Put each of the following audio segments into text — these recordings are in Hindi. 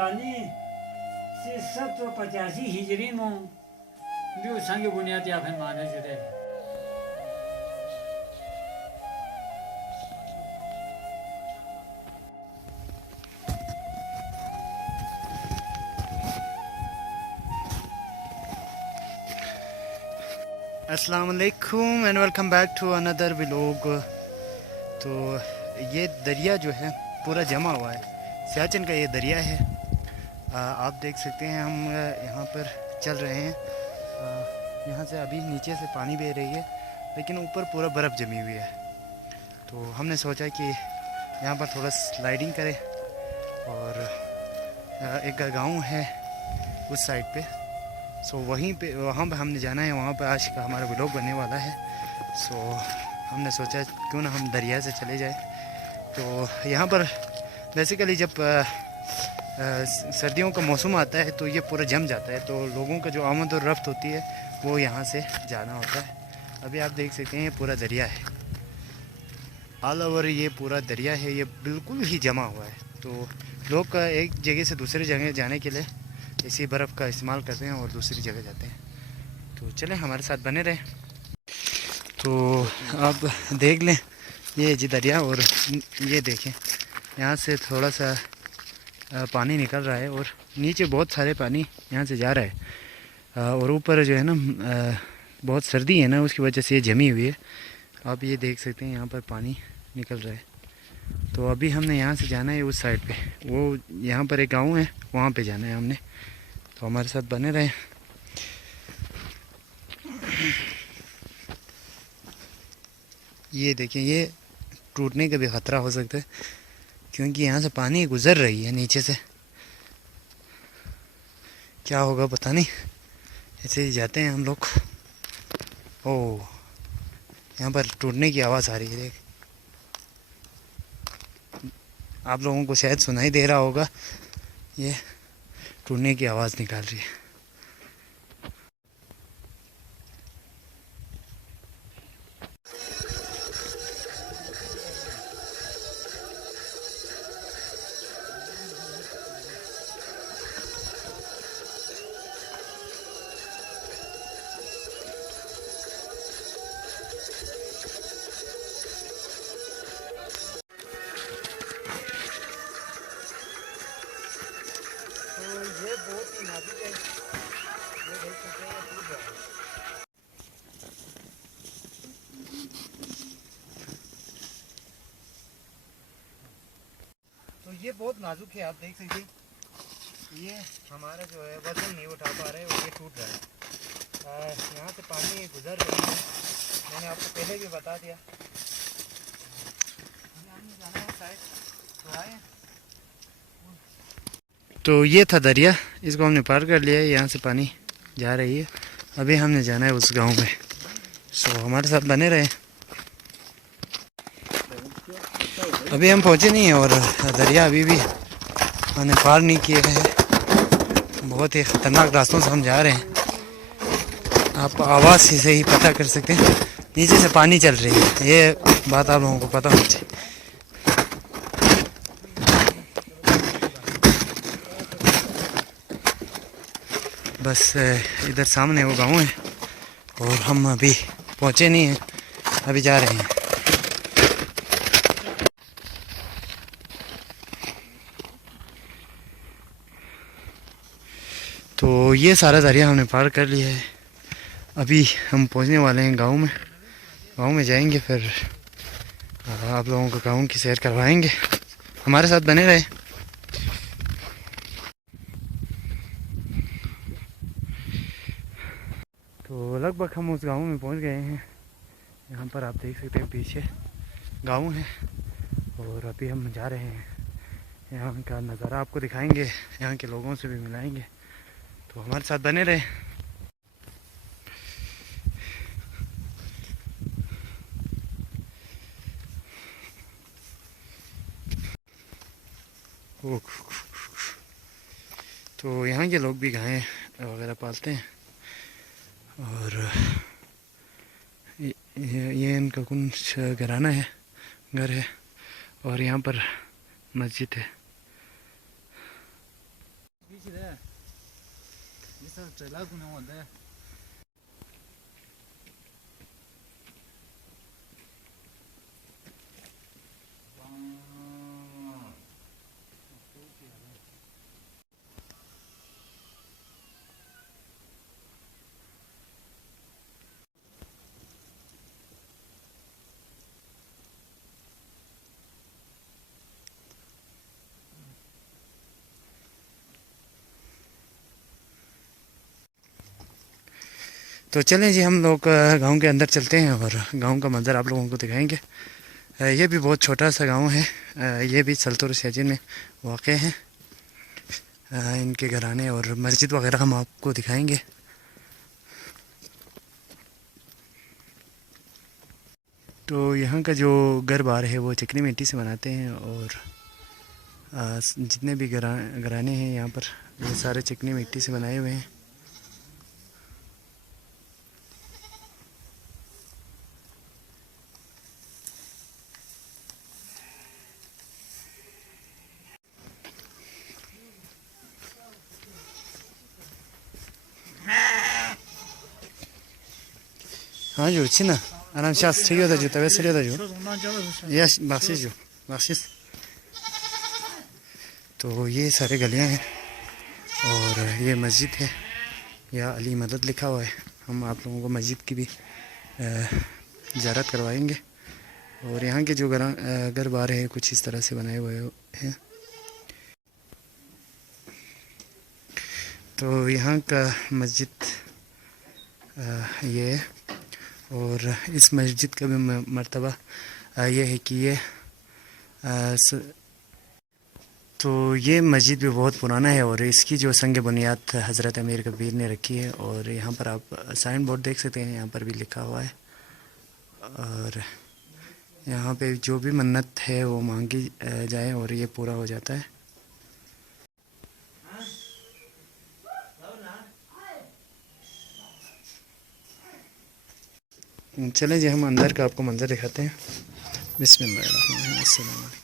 दानी से 785 हिजरी में जो संग बुनियादी आफन माने जुड़े अस्सलाम वालेकुम and welcome back to another vlog. तो ये दरिया जो है पूरा जमा हुआ है, सियाचिन का ये दरिया है। आप देख सकते हैं हम यहाँ पर चल रहे हैं। यहाँ से अभी नीचे से पानी बह रही है, लेकिन ऊपर पूरा बर्फ़ जमी हुई है। तो हमने सोचा कि यहाँ पर थोड़ा स्लाइडिंग करें। और एक गांव है उस साइड पे, सो वहाँ पे हमने जाना है। वहाँ पे आज का हमारा व्लॉग बनने वाला है। सो हमने सोचा क्यों ना हम दरिया से चले जाए। तो यहाँ पर बेसिकली जब सर्दियों का मौसम आता है तो ये पूरा जम जाता है, तो लोगों का जो आमद और रफ्त होती है वो यहाँ से जाना होता है। अभी आप देख सकते हैं ये पूरा दरिया है, ऑल ओवर ये पूरा दरिया है, ये बिल्कुल ही जमा हुआ है। तो लोग एक जगह से दूसरी जगह जाने के लिए इसी बर्फ़ का इस्तेमाल करते हैं और दूसरी जगह जाते हैं। तो चलें हमारे साथ बने रहें। तो आप देख लें ये जी दरिया, और ये देखें यहाँ से थोड़ा सा पानी निकल रहा है और नीचे बहुत सारे पानी यहाँ से जा रहा है। और ऊपर जो है ना बहुत सर्दी है ना, उसकी वजह से ये जमी हुई है। आप ये देख सकते हैं यहाँ पर पानी निकल रहा है। तो अभी हमने यहाँ से जाना है उस साइड पे, वो यहाँ पर एक गांव है वहाँ पे जाना है हमने। तो हमारे साथ बने रहे। ये देखें, ये टूटने का भी ख़तरा हो सकता है क्योंकि यहाँ से पानी गुज़र रही है नीचे से। क्या होगा पता नहीं, ऐसे ही जाते हैं हम लोग। ओह, यहाँ पर टूटने की आवाज़ आ रही है। देख, आप लोगों को शायद सुनाई दे रहा होगा, ये टूटने की आवाज़ निकाल रही है। ये बहुत ही नाजुक है, ये देख सकते हैं टूट रहा है। तो ये बहुत नाजुक है, आप देख सकते हैं। ये हमारा जो है वजन नहीं उठा पा रहे और ये टूट रहा है। यहाँ से पानी गुजर रही है, मैंने आपको पहले भी बता दिया। हमने जाना है साइड, तो आए। तो ये था दरिया, इसको हमने पार कर लिया है, यहाँ से पानी जा रही है। अभी हमने जाना है उस गांव में। सो हमारे साथ बने रहे। अभी हम पहुँचे नहीं हैं और दरिया अभी भी हमने पार नहीं किया है। बहुत ही ख़तरनाक रास्तों से हम जा रहे हैं। आप आवाज़ से ही पता कर सकते हैं नीचे से पानी चल रही है, ये बात आप लोगों को पता होनी चाहिए। बस इधर सामने वो गांव है और हम अभी पहुंचे नहीं हैं, अभी जा रहे हैं। तो ये सारा दरिया हमने पार कर लिया है। अभी हम पहुंचने वाले हैं गांव में। गांव में जाएंगे, फिर आप लोगों को गांव की सैर करवाएंगे। हमारे साथ बने रहे। तो लगभग हम उस गांव में पहुंच गए हैं। यहाँ पर आप देख सकते हैं पीछे गांव है और अभी हम जा रहे हैं। यहाँ का नज़ारा आपको दिखाएंगे, यहाँ के लोगों से भी मिलाएंगे। तो हमारे साथ बने रहे। तो यहाँ के लोग भी गायें वगैरह पालते हैं और ये इनका कुछ घराना है, घर है, और यहाँ पर मस्जिद है। सब चला कुने होता है तो चलें जी, हम लोग गांव के अंदर चलते हैं और गांव का मंजर आप लोगों को दिखाएंगे। ये भी बहुत छोटा सा गांव है। ये भी सल्तुर सैजिन में वाक़ है। इनके घराने और मस्जिद वगैरह हम आपको दिखाएंगे। तो यहाँ का जो घर बार है वो चिकनी मिट्टी से बनाते हैं और जितने भी घराने हैं यहाँ पर ये सारे चिकनी मिट्टी से बनाए हुए हैं। हाँ जो अच्छी ना आराम से ठीक होता जो तबीयत सही होता जो यस बख्शिश। तो ये सारे गलियां हैं और ये मस्जिद है, या अली मदद लिखा हुआ है। हम आप लोगों को मस्जिद की भी ज़ियारत करवाएंगे। और यहाँ के जो घर बार है कुछ इस तरह से बनाए हुए हैं। तो यहाँ का मस्जिद ये है और इस मस्जिद का भी मर्तबा ये है कि तो ये मस्जिद भी बहुत पुराना है और इसकी जो संग बुनियाद हज़रत अमीर कबीर ने रखी है। और यहाँ पर आप साइन बोर्ड देख सकते हैं, यहाँ पर भी लिखा हुआ है। और यहाँ पे जो भी मन्नत है वो मांगी जाए और ये पूरा हो जाता है। चलें जी, हम अंदर का आपको मंजर दिखाते हैं। बिस्मिल्लाह, अस्सलाम वालेकुम।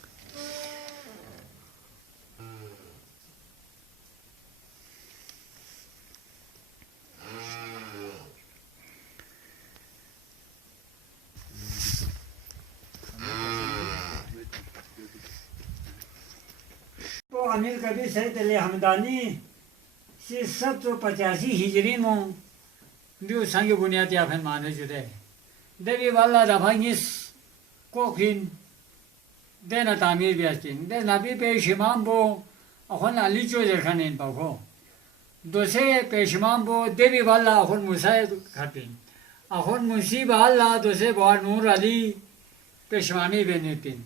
तो अमीर कबीर सैयद अली हमदानी से 785 हिजरी में जो संग बुनियाद याफन माने जुदे देवी वाला दफांगिस कोखिन देना तामीर बियास्तिन दे नबी पेशमाम बो अखन अली जो जरखानेन पाखो दोसे पेशमाम बो देवी वाला अखन मुसाइद खातिन अखन मुसीब वाला दोसे बार नूर अली पेशमानी बेनेतिन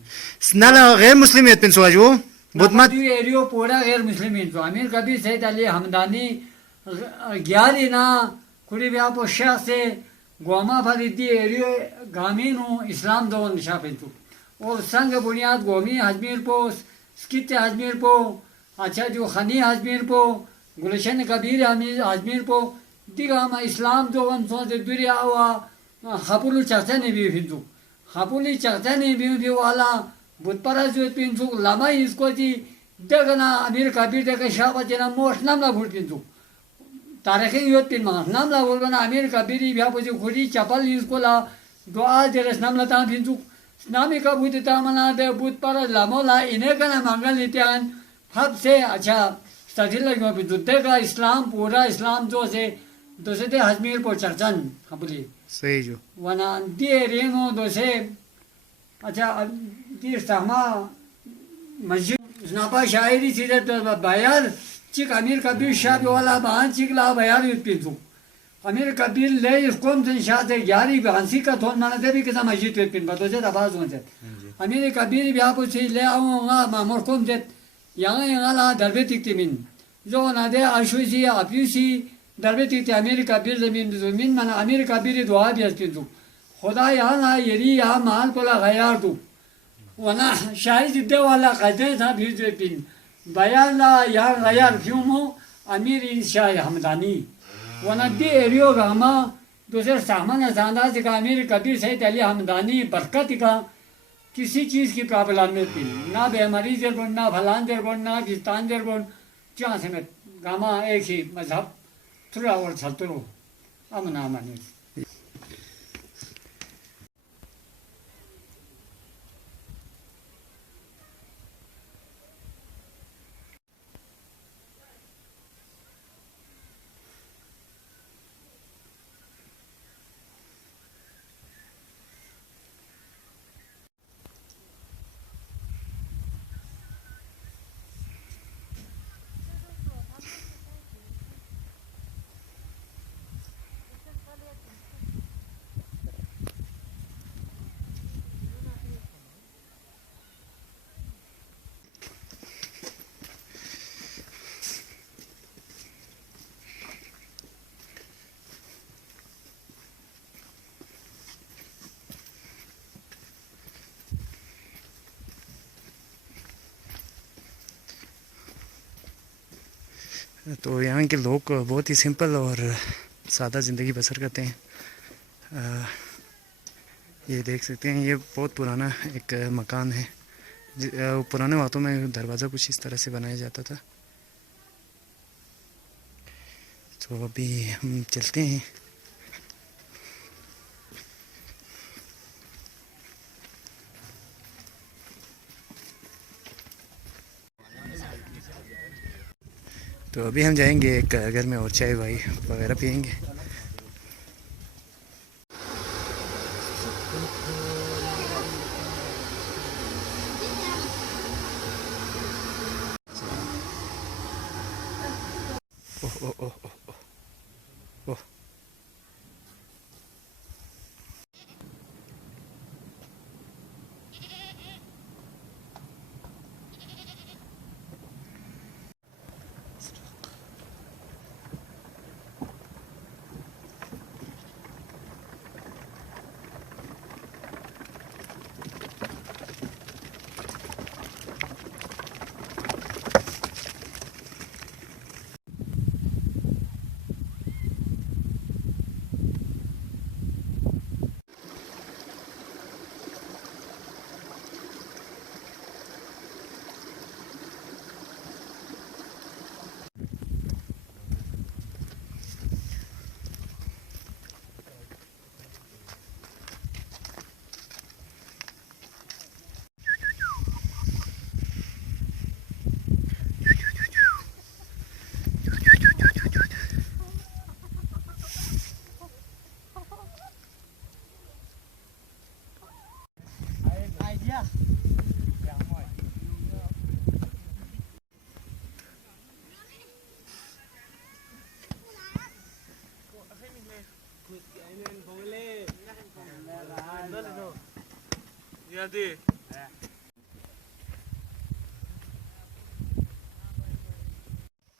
स्नाला गैर मुस्लिम यतन सुवाजो बुतमत एरियो पूरा गैर मुस्लिम तो अमीर कबीर सैयद अली हमदानी ग्यारी ना कुड़ी व्यापो शेख से गोमा फरीदी एरियो गामीनो इस्लाम दो निशापिंतु और संग बुनियाद गोमी हजमीर पो स्कित हजमीर पो अच्छा जो खनी हजमीर पो गुलशन कबीर हजमीर पो दिगामा इस्लाम दो वंशो से दुरिया हुआ खपुलु चर्चा ने भी हिंदू खपुली चर्चा ने भी वाला बुतपरा जो पिंचु लमा इसको जी देखना अमीर कबीर देख शाह बचना मोश नाम ला भूल पिंचु तारखे योत पिन मा नाम ला बोल बना अमीर कबीर भी आप जो खुदी चपल इसको ला दुआ देरस नाम ला ता पिंचु नामी का बुत ता मना दे बुतपरा लमो ला इन्हें का ना मंगल नित्यान हब से अच्छा सजिल लगे पिंचु देखा इस्लाम पूरा इस्लाम जो से दोसे दे हजमीर पर चर्चन खपुली सही जो वना दे रेनो दोसे अच्छा ती सहमा मस्जिद नापा शायरी सीधे तो बयार चिक अमीर कबीर शाह वाला बहान चिक ला बयार पिंचु अमीर कबीर ले इसकोम से शाह से ग्यारी बहांसी का थोन माना दे भी किसा मस्जिद पे पिन बतो से आवाज हो जाए अमीर कबीर भी आप से ले आऊंगा मामूर कोम से यहाँ ला दरबे तिकती मिन जो ना दे आशुसी अप्यूसी दरबे तिकती अमीर कबीर जमीन माना अमीर कबीर दुआ भी पिंचु खुदा यहाँ ना यरी यहाँ माल को ला गयार तू वना शाही जिद्दे वाला कहते था फिर जो पिन बयान ला यार गयार क्यों हो अमीर शाह हमदानी वना दे एरियो गामा दूसरे सामान जानदा से का अमीर कबीर सैयद अली हमदानी बरकत का किसी चीज़ की प्रॉब्लम में पिन ना बेमारी जर ना फलान जर ना गिस्तान जर क्या से में गामा एक ही मजहब 3 hour 살도록 아무나 아마니. तो यहाँ के लोग बहुत ही सिंपल और सादा ज़िंदगी बसर करते हैं। ये देख सकते हैं, ये बहुत पुराना एक मकान है। पुराने वक़्तों में दरवाज़ा कुछ इस तरह से बनाया जाता था। तो अभी हम चलते हैं। तो अभी हम जाएंगे एक घर में और चाय वाई वगैरह पियेंगे। ओह ओह ओह ओह ओह।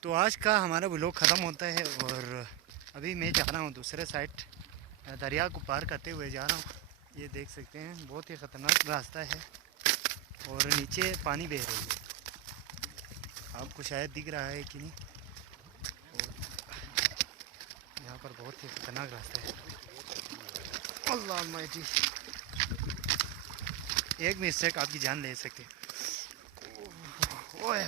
तो आज का हमारा व्लॉग ख़त्म होता है और अभी मैं जा रहा हूँ दूसरे साइड, दरिया को पार करते हुए जा रहा हूँ। ये देख सकते हैं, बहुत ही ख़तरनाक रास्ता है और नीचे पानी बह रही है। आपको शायद दिख रहा है कि नहीं, और यहाँ पर बहुत ही ख़तरनाक रास्ता है। अल्लाह अलमाइटी, एक मिस्टेक आपकी जान ले सकते। ओए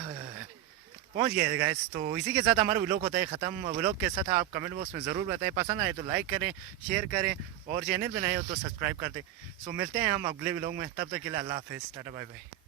पहुंच गए गाइस। तो इसी के साथ हमारा व्लॉग होता है ख़त्म। व्लॉग कैसा था आप कमेंट बॉक्स में ज़रूर बताएं। पसंद आए तो लाइक करें, शेयर करें और चैनल पे नए हो तो सब्सक्राइब कर दें। सो मिलते हैं हम अगले व्लॉग में, तब तक के लिए अल्लाह हाफ़िज़, टाटा बाय बाय।